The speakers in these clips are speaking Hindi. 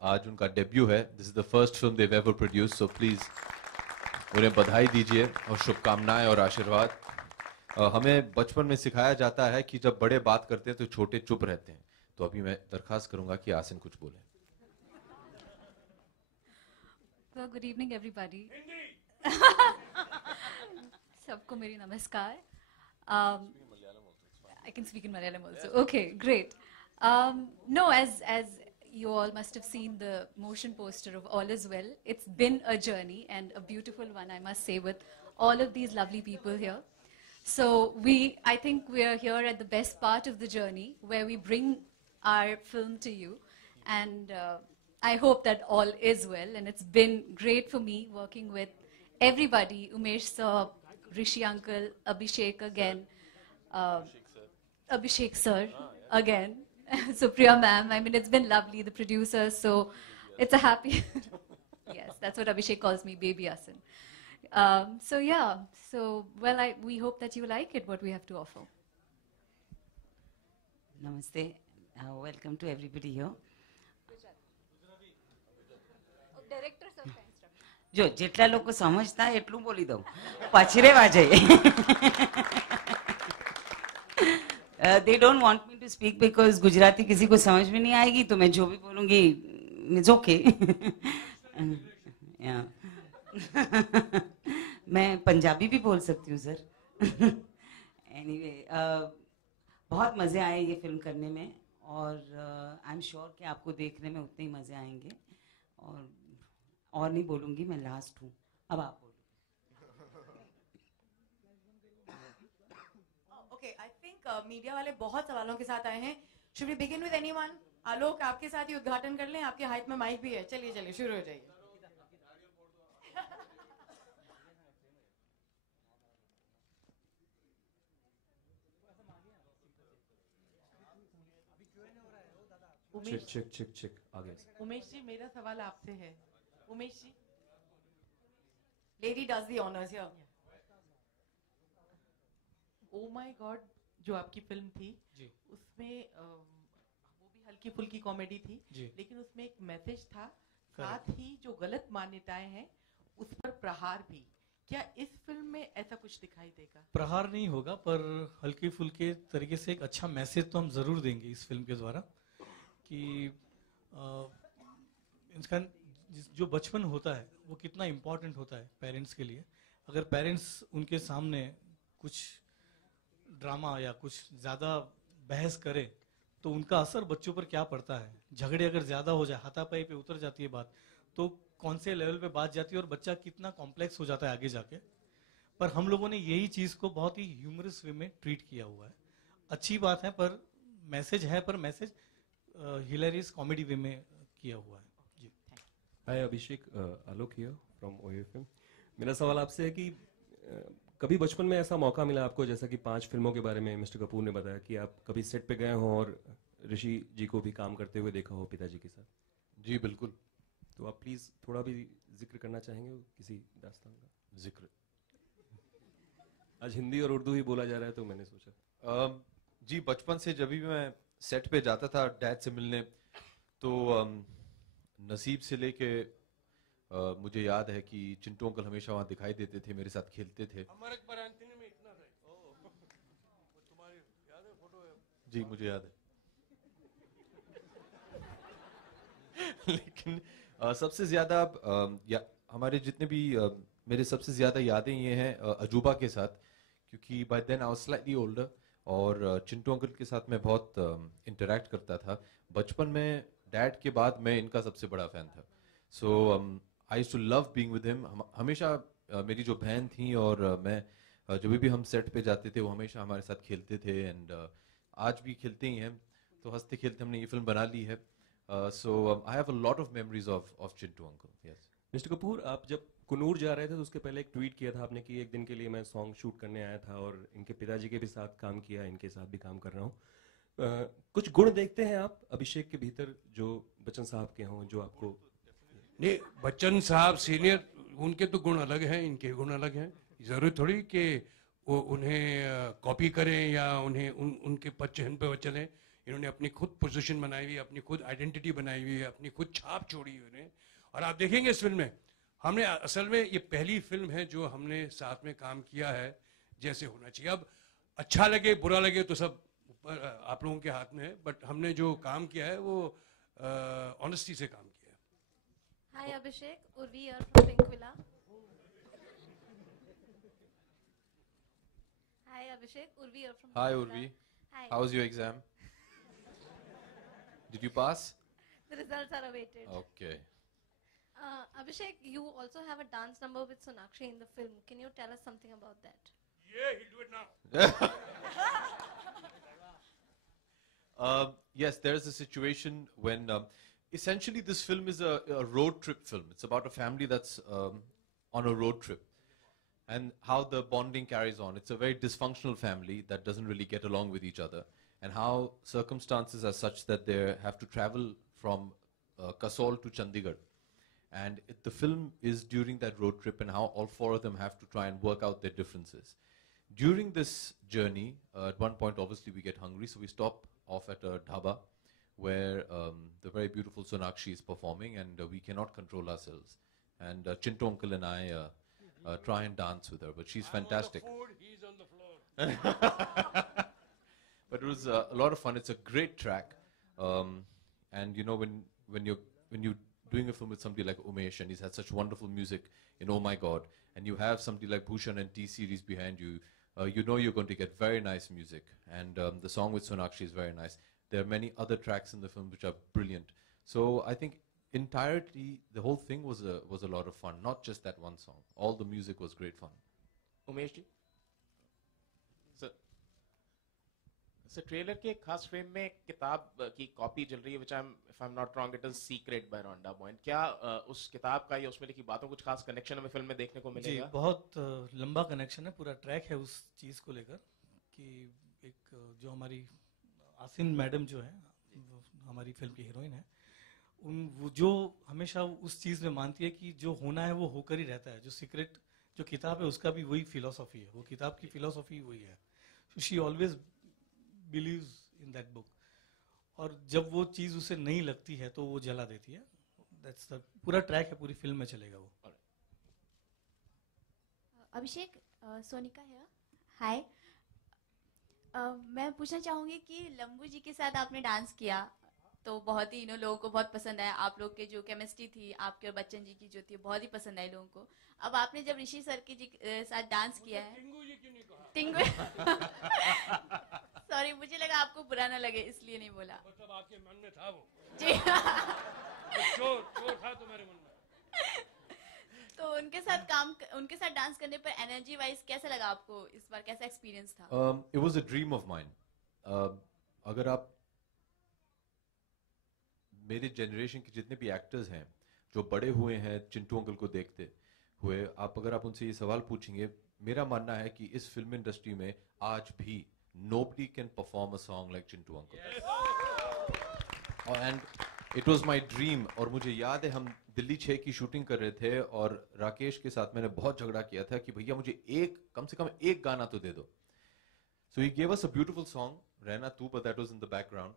आज उनका डेब्यू है. This is the first film they have ever produced, so please उन्हें बधाई दीजिए और शुभकामनाएं और आशीर्वाद. हमें बचपन में सिखाया जाता है कि जब बड़े बात करते हैं तो छोटे चुप रहते हैं. तो अभी मैं दरखास्त करूंगा कि आसिन कुछ बोले. So good evening everybody. सबको मेरी नमस्कार. I can speak in Malayalam also. Okay, great. No, as you all must have seen the motion poster of All Is Well. It's been a journey and a beautiful one, I must say, with all of these lovely people here. So I think we are here at the best part of the journey where we bring our film to you, and I hope that all is well. And it's been great for me working with everybody, Umesh sir, Rishi uncle, Abhishek again, Abhishek sir again, Supriya ma'am. I mean, it's been lovely, the producers, so it's a happy, yes, that's what Abhishek calls me, baby Asin. So yeah, so well, we hope that you like it, what we have to offer. Namaste, welcome to everybody here. Director sir का instruction. જો જેટલા લોકો સમજતા એટલું બોલી દઉં પછી રેવા જાય. They don't want me to speak because Gujarati किसी को समझ में नहीं आएगी, तो मैं जो भी बोलूँगी it's okay. मैं पंजाबी भी बोल सकती हूँ सर. Anyway, बहुत मज़े आए ये फिल्म करने में, और आई एम श्योर कि आपको देखने में उतने ही मज़े आएंगे. और नहीं बोलूँगी, मैं लास्ट हूँ, अब आप बोलो. Okay, I think मीडिया वाले बहुत सवालों के साथ आए हैं. Should we begin with anyone? आलोक, आपके साथ ही उद्घाटन कर लें, आपके हाथ में माइक भी है. चलिए चलिए शुरू हो जाइए. चिक आगे. उमेश जी, मेरा सवाल आपसे है. Umesh ji, Lady does the honors here. Oh my God जो आपकी फिल्म थी जी. उसमें वो भी हल्की फुल्की कॉमेडी थी जी. लेकिन उसमें एक मैसेज था, साथ ही जो गलत मान्यताएं हैं उस पर प्रहार भी. क्या इस फिल्म में ऐसा कुछ दिखाई देगा? प्रहार नहीं होगा, पर हल्के फुल्के तरीके से एक अच्छा मैसेज तो हम ज़रूर देंगे इस फिल्म के द्वारा कि इसका जो बचपन होता है वो कितना इम्पोर्टेंट होता है पेरेंट्स के लिए. अगर पेरेंट्स उनके सामने कुछ ड्रामा या कुछ ज़्यादा बहस करे तो उनका असर बच्चों पर क्या पड़ता है. झगड़े अगर ज़्यादा हो जाए, हाथापाई पे उतर जाती है बात, तो कौन से लेवल पे बात जाती है और बच्चा कितना कॉम्प्लेक्स हो जाता है आगे जाके. पर हम लोगों ने यही चीज़ को बहुत ही ह्यूमरस वे में ट्रीट किया हुआ है. अच्छी बात है, पर मैसेज है, पर मैसेज हिलेरियस कॉमेडी वे में किया हुआ है. जी. हाय अभिषेक, आलोक हियर फ्रॉम OFM. मेरा सवाल आपसे है कि कभी बचपन में ऐसा मौका मिला आपको, जैसा कि 5 फिल्मों के बारे में मिस्टर कपूर ने बताया, कि आप कभी सेट पे गए हो और ऋषि जी को भी काम करते हुए देखा हो पिताजी के साथ? जी बिल्कुल. तो आप प्लीज थोड़ा भी जिक्र करना चाहेंगे किसी दास्तान का? जिक्र आज हिंदी और उर्दू ही बोला जा रहा है तो मैंने सोचा. जी, बचपन से जब भी मैं सेट पे जाता था डैड से मिलने, तो नसीब से लेके मुझे याद है कि चिंटू अंकल हमेशा वहाँ दिखाई देते थे, मेरे साथ खेलते थे. जी मुझे याद है. लेकिन सबसे ज्यादा हमारे जितने भी मेरे सबसे ज्यादा यादें ये हैं अजूबा के साथ, क्योंकि by then I was slightly older और चिंटू अंकल के साथ मैं बहुत इंटरेक्ट करता था. बचपन में डैड के बाद मैं इनका सबसे बड़ा फैन था. So I used to love being with him. हमेशा मेरी जो बहन थी और मैं जब भी हम सेट पे जाते थे वो हमेशा हमारे साथ खेलते थे, एंड आज भी खेलते ही हैं. तो हंसते खेलते हमने ये फिल्म बना ली है. So I have a lot of memories of Chintu uncle. Yes. Mister Kapoor, आप जब कुनूर जा रहे थे तो उसके पहले एक ट्वीट किया था आपने कि एक दिन के लिए मैं सॉन्ग शूट करने आया था और इनके पिताजी के भी साथ काम किया, इनके साथ भी काम कर रहा हूँ. कुछ गुण देखते हैं आप अभिषेक के भीतर जो बच्चन साहब के हों, जो आपको? नहीं, बच्चन साहब सीनियर, उनके तो गुण अलग हैं, इनके गुण अलग हैं. जरूरी थोड़ी कि वो उन्हें कॉपी करें या उन्हें उनके पद चिन्ह पे चलें. इन्होंने अपनी खुद पोजीशन बनाई हुई है, अपनी खुद आइडेंटिटी बनाई हुई है, अपनी खुद छाप छोड़ी हुई है। और आप देखेंगे इस फिल्म में हमने असल में ये पहली फिल्म है जो हमने साथ में काम किया है जैसे होना चाहिए। अब अच्छा लगे बुरा लगे तो सब आप लोगों के हाथ में है, बट हमने जो काम किया है वो ऑनेस्टी से काम किया है। Hi Abhishek, Urvi here from Pink Villa. Hi Abhishek, Urvi here from Hi Pink Urvi, Villa. Hi. how was your exam? Did you pass? The results are awaited. Okay. Abhishek, you also have a dance number with Sonakshi in the film. Can you tell us something about that? Yeah, he'll do it now. Yes, there is a situation when essentially this film is a road trip film. It's about a family that's on a road trip and how the bonding carries on. It's a very dysfunctional family that doesn't really get along with each other, and how circumstances are such that they have to travel from Kasol to Chandigarh. And the film is during that road trip and how all four of them have to try and work out their differences. During this journey, at one point obviously we get hungry, so we stop off at a dhaba where the very beautiful Sonakshi is performing, and we cannot control ourselves. And Chintu uncle and I try and dance with her, but she's fantastic. I'm on the food, he's on the floor. But it was a lot of fun. It's a great track, and you know when you're doing a film with somebody like Umesh, and he's had such wonderful music in Oh My God, and you have somebody like Bhushan and T-Series behind you, you know you're going to get very nice music. And the song with Sonakshi is very nice. There are many other tracks in the film which are brilliant. So I think entirety, the whole thing was a lot of fun, not just that one song. All the music was great fun. Umesh ji, sir trailer के एक खास फ्रेम में किताब की कॉपी चल रही है, which if I'm not wrong, it is Secret by Rhonda Byrne. क्या उस किताब का या उसमें लिखी बातों कुछ खास कनेक्शन हमें फिल्म में देखने को मिलेगा? जी, बहुत लंबा कनेक्शन है, पूरा ट्रैक है उस चीज़ को लेकर कि एक जो हमारी आसिन मैडम जो है, हमारी फिल्म की हीरोइन है, वो जो हमेशा उस चीज़ में मानती है कि जो होना है वो होकर ही रहता है। जो सीक्रेट जो किताब है उसका भी वही फिलॉसफी है, वो किताब की फिलॉसफी वही है। She always believes in that book, और जब वो चीज़ उसे नहीं लगती है तो वो जला देती है। दैट्स द पूरा ट्रैक है, पूरी फिल्म में चलेगा वो। अभिषेक, सोनिका है। हाय, मैं पूछना चाहूँगी कि लंबू जी के साथ आपने डांस किया तो बहुत ही लोगों को बहुत पसंद आया। आप लोग के जो केमिस्ट्री थी आपके और बच्चन जी की जो थी बहुत ही पसंद आई लोगों को। अब आपने जब ऋषि सर के जी साथ डांस किया है, टिंगू सॉरी, मुझे लगा आपको बुरा ना लगे इसलिए नहीं बोला। मतलब आपके मन में था वो? जी चोर था तुम्हारे मन में। तो उनके साथ डांस करने पर एनर्जी वाइज कैसा लगा आपको इस बार, कैसा एक्सपीरियंस था? It was a dream of mine. अगर आप मेरे जनरेशन के जितने भी एक्टर्स हैं जो बड़े हुए हैं चिंटू अंकल को देखते हुए, अगर आप उनसे ये सवाल पूछेंगे, मेरा मानना है कि इस फिल्म इंडस्ट्री में आज भी nobody can perform a song like Chintu uncle. And it was my dream. और मुझे याद है हम दिल्ली 6 की शूटिंग कर रहे थे और राकेश के साथ मैंने बहुत झगड़ा किया था कि भैया मुझे कम से कम एक गाना तो दे दो। So he gave us a beautiful song, रहना तू, but that was in the background.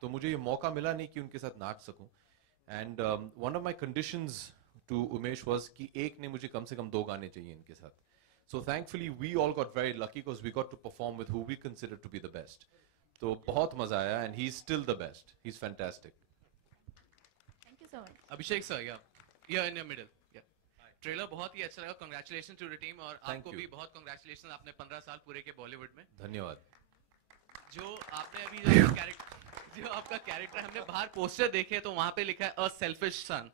तो मुझे ये मौका मिला नहीं कि उनके साथ नाच सकूं। And one of my conditions to Umesh was कि एक ने मुझे कम से कम 2 गाने चाहिए इनके साथ। So thankfully we all got very lucky because we got to perform with who we consider to be the best. तो बहुत मजा आया, and he's still the best. He's fantastic. Thank you so much. Abhishek sir, yeah, in your middle. Yeah. Trailer बहुत ही अच्छा लगा। कॉन्ग्रेचुलेशन टू द टीम, और आपको भी बहुत कॉन्ग्रेचुलेशन, आपने 15 साल पूरे के बॉलीवुड में। धन्यवाद। जो आपने अभी जो आपका कैरेक्टर हमने बाहर पोस्टर देखे तो वहां पे लिखा है अ सेल्फिश सन,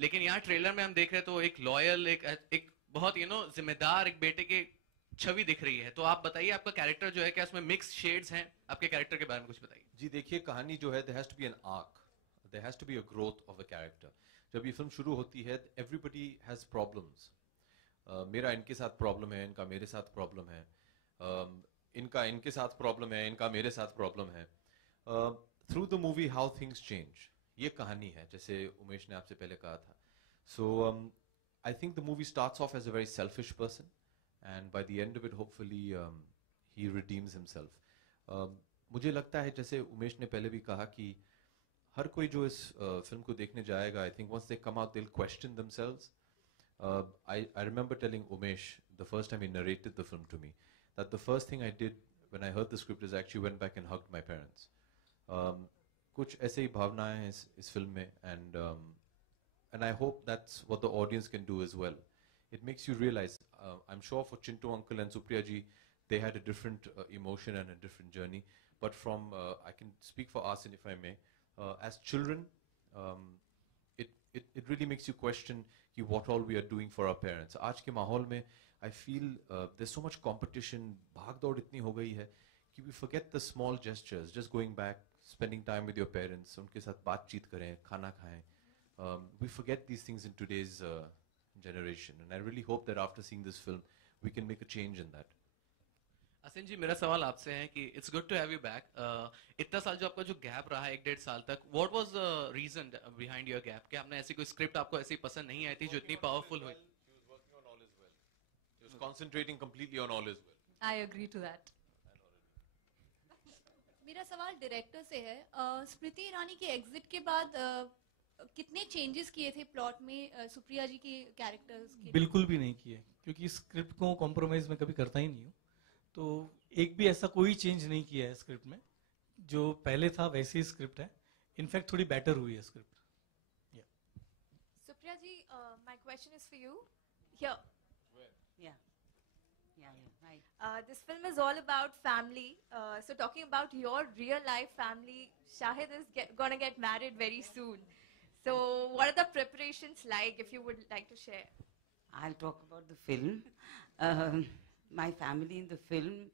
लेकिन यहाँ ट्रेलर में हम देख रहे हैं तो एक लॉयल, एक बहुत जिम्मेदार एक बेटे की छवि दिख रही है। तो आप बताइए आपका कैरेक्टर जो है, क्या उसमें मिक्स शेड्स हैं? आपके कैरेक्टर के बारे में कुछ बताइए। जी देखिए, कहानी जो है, there has to be an arc, there has to be a growth of a character. जब ये फिल्म शुरू होती है, everybody has problems. मेरा इनके साथ प्रॉब्लम है, इनका मेरे साथ प्रॉब्लम है, इनका इनके साथ प्रॉब्लम है, इनका मेरे साथ प्रॉब्लम है। Through the movie how things change, ये कहानी है, जैसे उमेश ने आपसे पहले कहा था। सो I think the movie starts off as a very selfish person, and by the end of it, hopefully, he redeems himself. मुझे लगता है जैसे उमेश ने पहले भी कहा कि हर कोई जो इस फिल्म को देखने जाएगा, I think once they come out they will question themselves. I remember telling Umesh the first time he narrated the film to me that the first thing I did when I heard the script is actually went back and hugged my parents. कुछ ऐसे ही भावनाएं हैं इस फिल्म में, and I hope that's what the audience can do as well. It makes you realize, I'm sure for Chintu uncle and Supriya ji, they had a different emotion and a different journey. But from, I can speak for Asin if I may, as children, it really makes you question what all we are doing for our parents. आज के माहौल में I feel there's so much competition, भाग दौड़ इतनी हो गई है कि we forget the small gestures, just going back, spending time with your parents, उनके साथ बातचीत करें, खाना खाएं. We forget these things in today's generation, and I really hope that after seeing this film, we can make a change in that. असिन जी, मेरा सवाल आपसे है कि it's good to have you back. इतना साल जो आपका जो गैप रहा है, 1-1.5 साल तक, what was the reason behind your gap? क्या आपने ऐसी कोई स्क्रिप्ट आपको ऐसी पसंद नहीं आई थी जो इतनी पावरफुल हुई? He was concentrating completely on All Is Well. I agree to that. मेरा सवाल डायरेक्टर से है. स्मृति ईरानी के एग्जिट के बाद कितने चेंजेस किए थे प्लॉट में सुप्रिया जी के कैरेक्टर्स के? बिल्कुल भी नहीं किए, क्योंकि स्क्रिप्ट को कॉम्प्रोमाइज मैं कभी करता ही नहीं हूँ. तो एक भी ऐसा कोई चेंज नहीं किया है स्क्रिप्ट में. जो पहले था वैसे ही स्क्रिप्ट है. इनफैक्ट थोड़ी बेटर हुई है script. Supriya ji, my question is for you. Here. Right. This film is all about family. So talking about your real life family, Shahid is gonna get married very soon. So what are the preparations like, if you would like to share? I'll talk about the film. My family in the film,